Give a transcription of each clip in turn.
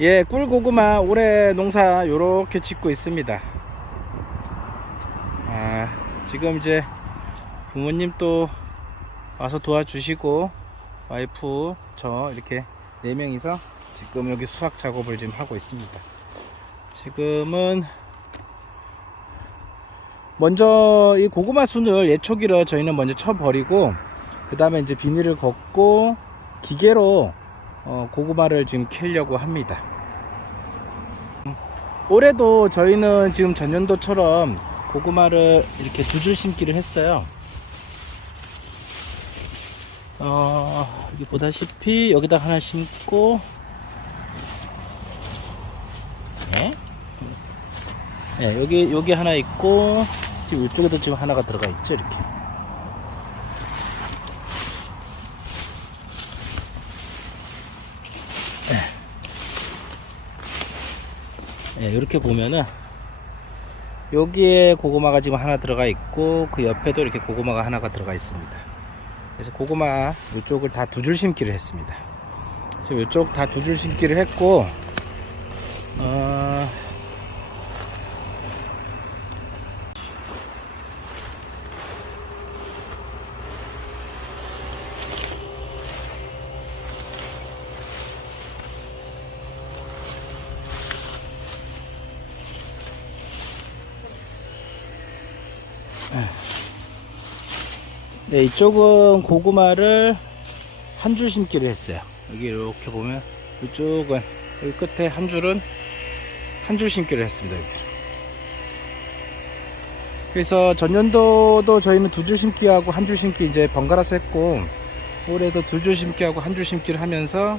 예, 꿀고구마 올해 농사 요렇게 짓고 있습니다. 아, 지금 이제 부모님 또 와서 도와주시고 와이프 저 이렇게 네 명이서 지금 여기 수확 작업을 지금 하고 있습니다. 지금은 먼저 이 고구마 순을 예초기로 저희는 먼저 쳐버리고 그 다음에 이제 비닐을 걷고 기계로 어, 고구마를 지금 캐려고 합니다. 음, 올해도 저희는 지금 전년도처럼 고구마를 이렇게 두 줄 심기를 했어요. 어, 여기 보다시피 여기다 하나 심고, 네? 네, 여기, 여기 하나 있고, 지금 이쪽에도 지금 하나가 들어가 있죠, 이렇게. 예, 이렇게 보면은 여기에 고구마가 지금 하나 들어가 있고 그 옆에도 이렇게 고구마가 하나가 들어가 있습니다. 그래서 고구마 이쪽을 다 두 줄 심기를 했습니다. 지금 이쪽 다 두 줄 심기를 했고 어, 네, 이쪽은 고구마를 한 줄 심기를 했어요. 여기 이렇게 보면 이쪽은 여기 끝에 한 줄은 한 줄 심기를 했습니다. 여기. 그래서 전년도도 저희는 두 줄 심기하고 한 줄 심기 이제 번갈아서 했고 올해도 두 줄 심기하고 한 줄 심기를 하면서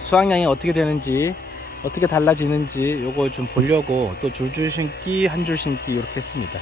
수확량이 어떻게 되는지 어떻게 달라지는지 요거 좀 보려고 또 줄줄 심기 한 줄 심기 이렇게 했습니다.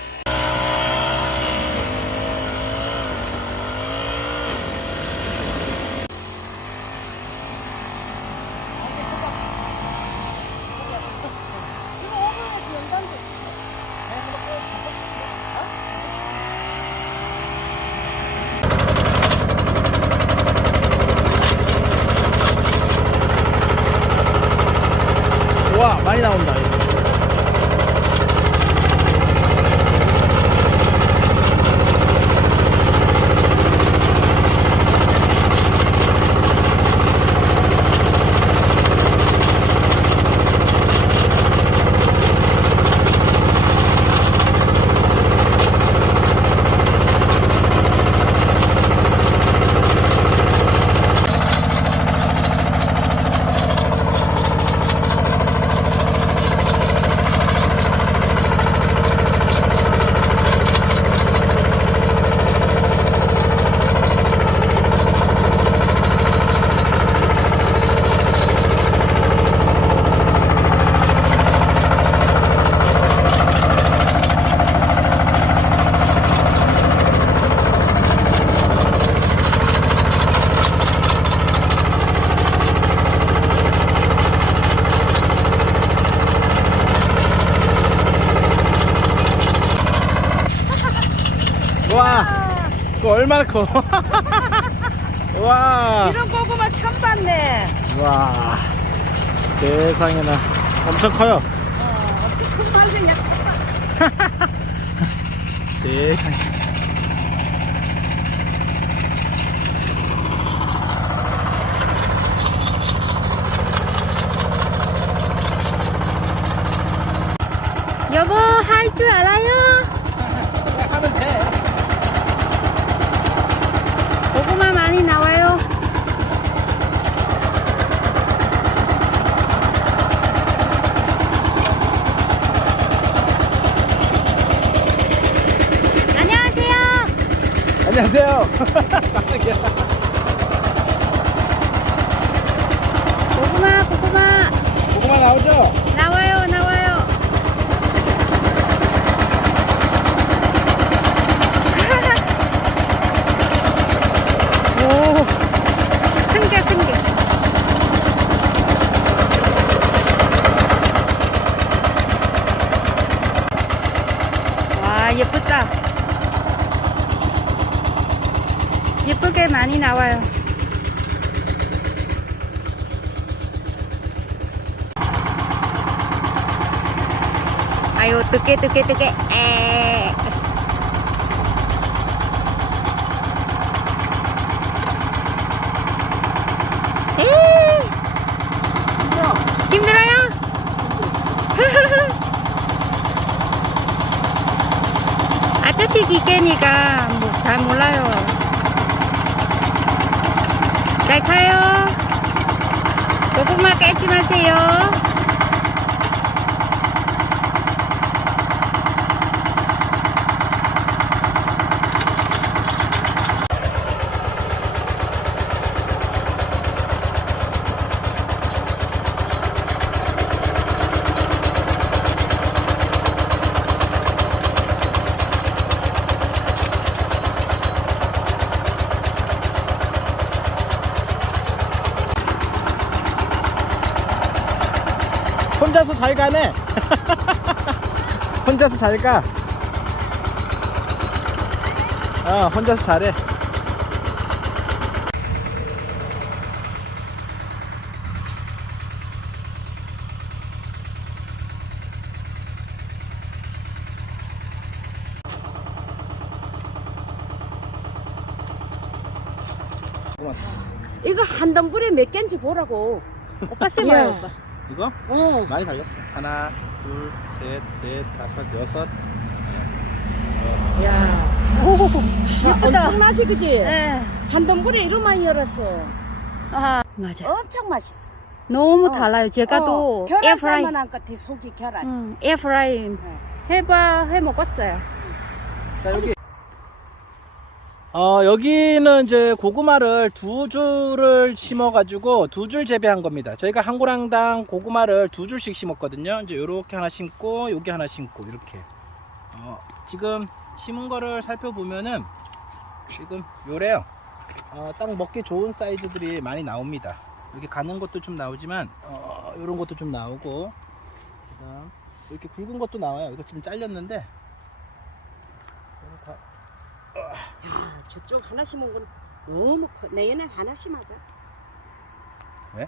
거 얼마나 커 와, 이런 고구마 처음 봤네. 와, 세상에나 엄청 커요. 어, 어떻게 큰 방생이야. 세상에. 여보, 할 줄 알아요? 하면 돼. 고구마 많이 나와요. 안녕하세요. 안녕하세요. 고구마, 고구마. 고구마 나오죠? 나와요, 나와요. 오, 큰 게, 큰 게. 와, 예쁘다. 예쁘게 많이 나와요. 뜨게 뜨게 뜨게 에 기계니까 뭐 잘 몰라요. 잘 가요. 고구마 깨지 마세요. 잘 가네. 혼자서 잘 가. 어, 혼자서 잘해. 이거 한 덤불에 몇 개인지 보라고. 오빠 세봐요, 예. 오빠. 이거 어. 많이 달렸어. 하나, 둘, 셋, 넷, 다섯, 여섯. 야. 아, 엄청나지, 그지? 네. 한 이런 많이 열었어. 아, 맞아. 엄청 맛있어. 너무 어. 달라요. 제가 어, 또 계란 에어프라이, 삶아난 끝에 속이 계란. 응, 에어프라이 해봐 해 먹었어요. 자, 여기. 어, 여기는 이제 고구마를 두 줄을 심어가지고 두 줄 재배한 겁니다. 저희가 한 고랑당 고구마를 두 줄씩 심었거든요. 이제 요렇게 하나 심고, 여기 하나 심고, 이렇게. 어, 지금 심은 거를 살펴보면은 지금 요래요. 어, 딱 먹기 좋은 사이즈들이 많이 나옵니다. 이렇게 가는 것도 좀 나오지만, 어, 요런 것도 좀 나오고, 이렇게 굵은 것도 나와요. 이거 지금 잘렸는데, 저쪽 하나 심은 건 너무 커. 내년엔 하나 심하자. 왜?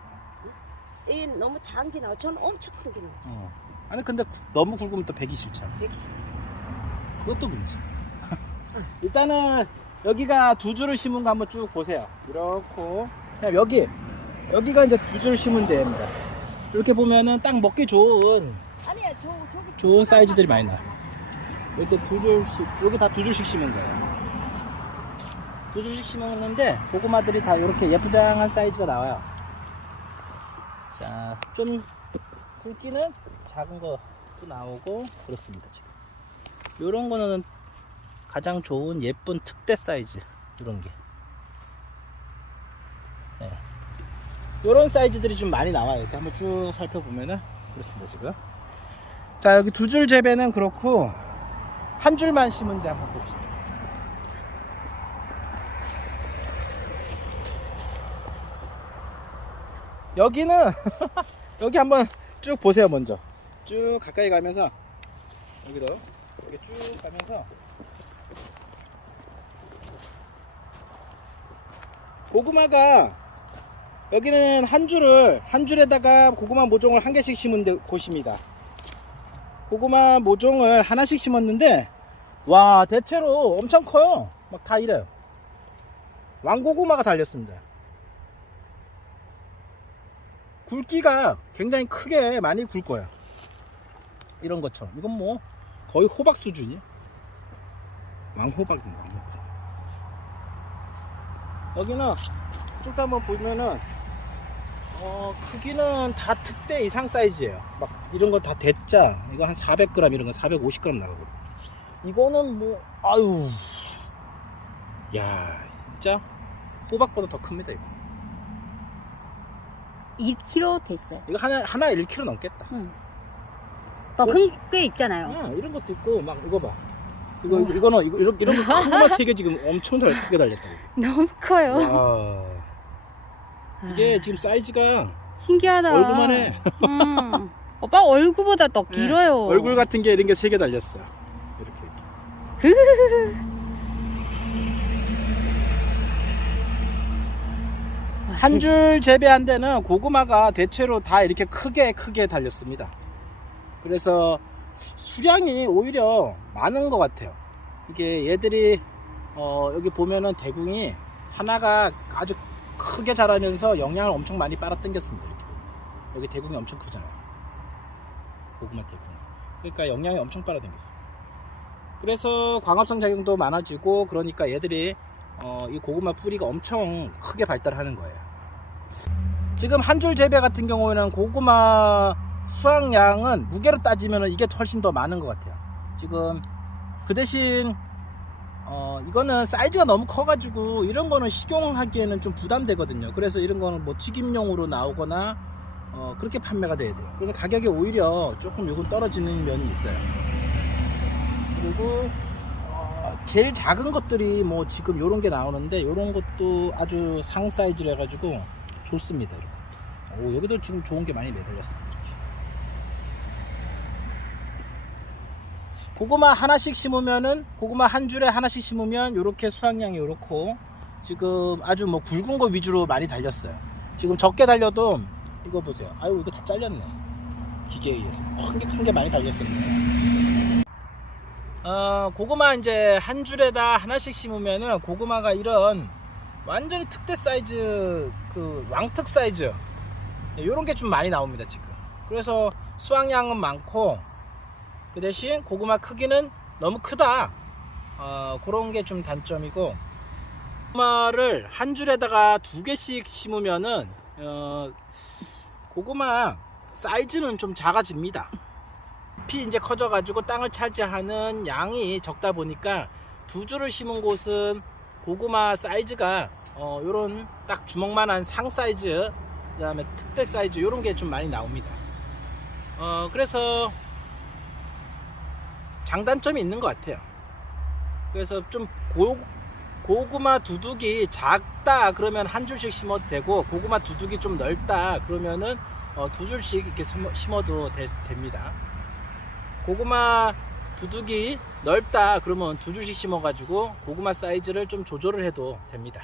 이 너무 작은 게 나와. 저는 엄청 큰 게 나와. 어. 아니 근데 구- 너무 굵으면 또 배기 싫잖아. 여기 심- 그것도 문제. 일단은 여기가 두 줄을 심은 거 한번 쭉 보세요. 이렇고 그냥 여기 여기가 이제 두 줄 심으면 됩니다. 이렇게 보면은 딱 먹기 좋은 아니야, 저 저기 좋은 사이즈들이 많이 나. 이렇게 두 줄씩 여기 다 두 줄씩 심은 거예요. 두 줄씩 심었는데 고구마들이 다 이렇게 예쁘장한 사이즈가 나와요. 자, 좀 굵기는 작은 것도 나오고 그렇습니다. 지금. 요런 거는 가장 좋은 예쁜 특대 사이즈 이런 게. 네. 요런 사이즈들이 좀 많이 나와요. 이렇게 한번 쭉 살펴보면은 그렇습니다 지금. 자 여기 두 줄 재배는 그렇고 한 줄만 심은 데 한번 봅시다. 여기는 여기 한번 쭉 보세요 먼저 쭉 가까이 가면서 여기도 이렇게 쭉 가면서 고구마가 여기는 한 줄을 한 줄에다가 고구마 모종을 한 개씩 심은 데- 곳입니다. 고구마 모종을 하나씩 심었는데 와 대체로 엄청 커요. 막 다 이래요. 왕고구마가 달렸습니다. 굵기가 굉장히 크게 많이 굵 거야. 이런 것처럼 이건 뭐 거의 호박 수준이야. 왕호박입니다. 왕호박. 여기는 쭉 한번 보면은 어, 크기는 다 특대 이상 사이즈예요. 막 이런 거 다 대짜. 이거 한 400g 이런 거 450g 나가고. 이거는 뭐 아유. 야, 진짜 호박보다 더 큽니다, 이거. 2kg 됐어요. 이거 하나 하나 1kg 넘겠다. 더큰게 있잖아요. 아, 이런 것도 있고 막 이거 봐. 이거 이거는 이거 이런 이런 거큰 거만 세개 지금 엄청 달 크게 달렸다고. 너무 커요. 와. 이게 지금 사이즈가 신기하다. 얼굴만 해. 음. 오빠 얼굴보다 더 네. 길어요. 얼굴 같은 게 이런 게 세 개 달렸어. 이렇게. 한 줄 재배한 데는 고구마가 대체로 다 이렇게 크게 크게 달렸습니다. 그래서 수량이 오히려 많은 것 같아요. 이게 얘들이 어, 여기 보면은 대궁이 하나가 아주 크게 자라면서 영양을 엄청 많이 빨아당겼습니다. 이렇게. 여기 대궁이 엄청 크잖아요. 고구마 대궁. 그러니까 영양이 엄청 빨아당겼어요. 그래서 광합성 작용도 많아지고 그러니까 얘들이 어, 이 고구마 뿌리가 엄청 크게 발달하는 거예요. 지금 한 줄 재배 같은 경우에는 고구마 수확량은 무게로 따지면 이게 훨씬 더 많은 것 같아요. 지금 그 대신 어, 이거는 사이즈가 너무 커 가지고 이런 거는 식용하기에는 좀 부담되거든요. 그래서 이런 거는 뭐 튀김용으로 나오거나 어, 그렇게 판매가 돼야 돼요. 그래서 가격이 오히려 조금 요금 떨어지는 면이 있어요. 그리고 어, 제일 작은 것들이 뭐 지금 요런 게 나오는데 요런 것도 아주 상 사이즈로 해가지고 좋습니다. 것도. 오, 여기도 지금 좋은 게 많이 매달렸습니다. 이렇게. 고구마 하나씩 심으면은 고구마 한 줄에 하나씩 심으면 요렇게 수확량이 요렇고 지금 아주 뭐 굵은 거 위주로 많이 달렸어요. 지금 적게 달려도 이거 보세요. 아유 이거 다 잘렸네. 기계에 의해서 큰게 게 많이 달렸었네. 어, 고구마 이제 한 줄에다 하나씩 심으면은 고구마가 이런 완전히 특대 사이즈 그 왕특 사이즈 이런 게 좀 많이 나옵니다 지금. 그래서 수확량은 많고 그 대신 고구마 크기는 너무 크다. 어, 그런 게 좀 단점이고 고구마를 한 줄에다가 두 개씩 심으면은 어, 고구마 사이즈는 좀 작아집니다. 잎이 이제 커져 가지고 땅을 차지하는 양이 적다 보니까 두 줄을 심은 곳은 고구마 사이즈가 어, 요런 딱 주먹만한 상 사이즈 그 다음에 특대 사이즈 요런 게 좀 많이 나옵니다. 어, 그래서 장단점이 있는 것 같아요. 그래서 좀 고, 고구마 두둑이 작다 그러면 한 줄씩 심어도 되고 고구마 두둑이 좀 넓다 그러면은 어, 두 줄씩 이렇게 심어- 심어도 되- 됩니다. 고구마 두둑이 넓다 그러면 두 줄씩 심어 가지고 고구마 사이즈를 좀 조절을 해도 됩니다.